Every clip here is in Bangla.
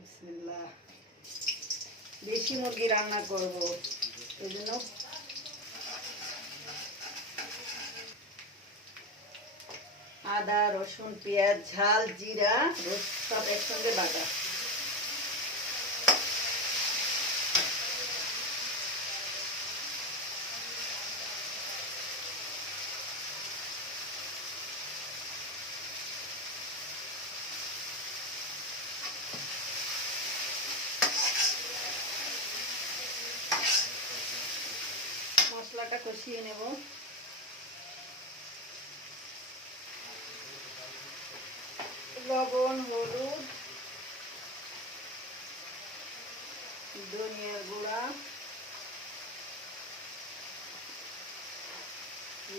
বিসমিল্লাহ। দেশি মুরগি রান্না করব, এই জন্য। আদা, রসুন, পেঁয়াজ, ঝাল, জিরা সব একসঙ্গে বাটা। মশলাটা কষিয়ে নেব। লবণ হলুদ ধনিয়ার গুঁড়া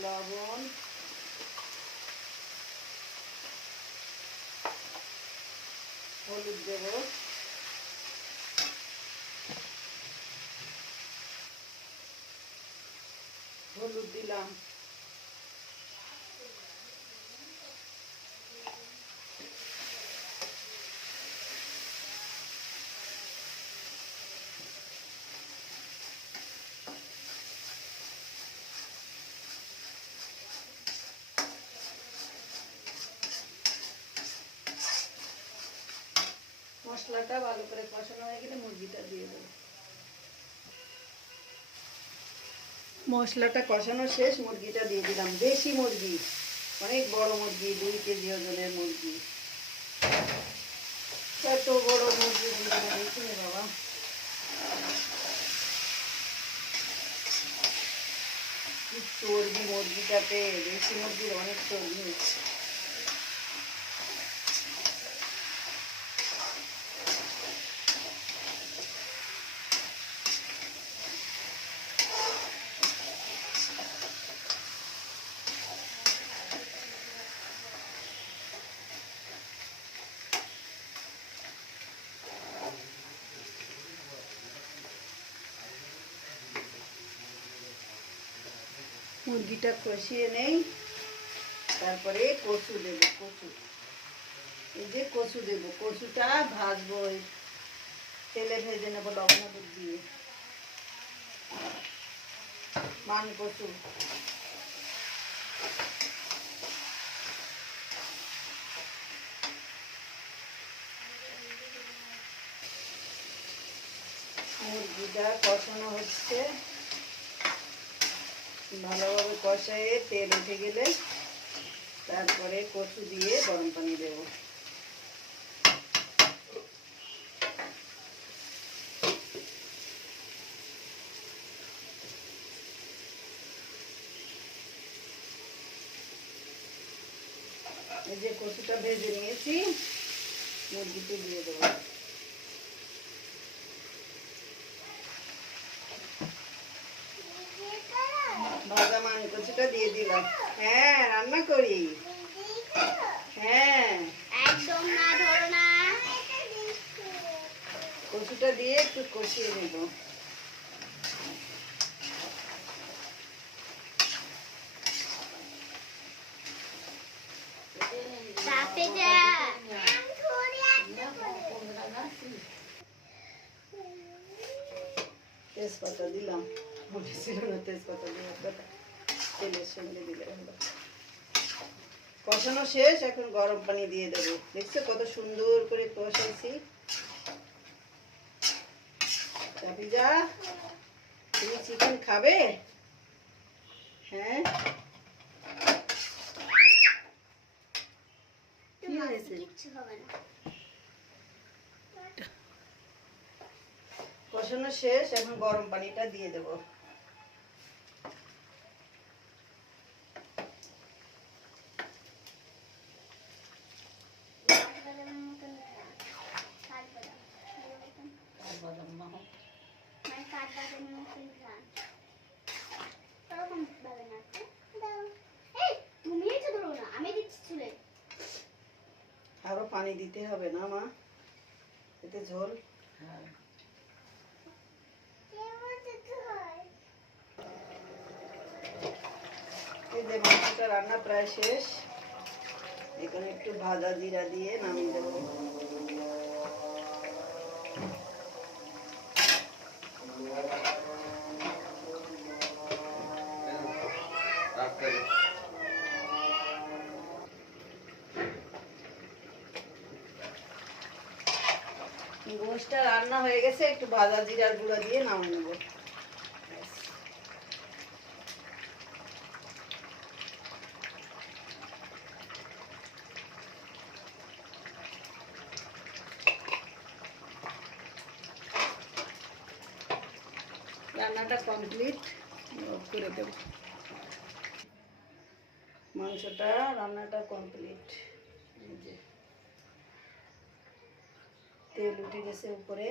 লবণ হলুদ দেব। হলুদ দিলাম। মশলাটা ভালো করে কষানো হয়ে গেলে মুরগিটা দিয়ে দেবো। মশলাটা কষানো শেষ, মুরগিটা দিয়ে দিলাম। দেশি মুরগি, অনেক বড় মুরগি, দুই কেজি ওজনের মুরগি। এত বড় মুরগি দিয়ে বাবা। চর্বি মুরগিটাতে, দেশি মুরগির অনেক চর্বি মুরগিটা কষিয়ে নেই। তারপরে কচু দেব, কচু। এই যে কচু দেব, কচুটা ভাজবো তেলে ভেজে নেব লবণ দিয়ে। মান কচু। মুরগিটা কষানো হচ্ছে। ভালোভাবে কষায়ে তেল উঠে গেলে তারপরে কচু দিয়ে গরম পানি দেব। এই যে কচুটা ভেজে নিয়েছি মুরগিতে দিয়ে দেবো ভাজা মান কচুটা দিয়ে দিলাম। হ্যাঁ রান্না করি। হ্যাঁ। একদম না ধরো না। কচুটা দিয়ে একটু কষিয়ে নেব। তেজপাতা দিলাম। মনে ছিল না তেজপাতা কথা তেলের সঙ্গে দিলে হলো কষানো শেষ এখন গরম পানি দিয়ে দেবো। দেখছ কত সুন্দর করে কষাইছি। তুমি চিকেন খাবে? হ্যাঁ? কষানো শেষ এখন গরম পানিটা দিয়ে দেবো। পানি দিতে হবে না মা। এতে ঝোল। মাংসটা রান্না প্রায় শেষ। এখানে একটু ভাজা জিরা দিয়ে নামিয়ে দেবো। গোষ্ঠটা রান্না হয়ে গেছে, একটু ভাজা জিরার গুঁড়া দিয়ে নামিয়ে নেব। রান্নাটা কমপ্লিট করে দেব। মাংসটা, রান্নাটা কমপ্লিট। তেল উঠে গেছে উপরে।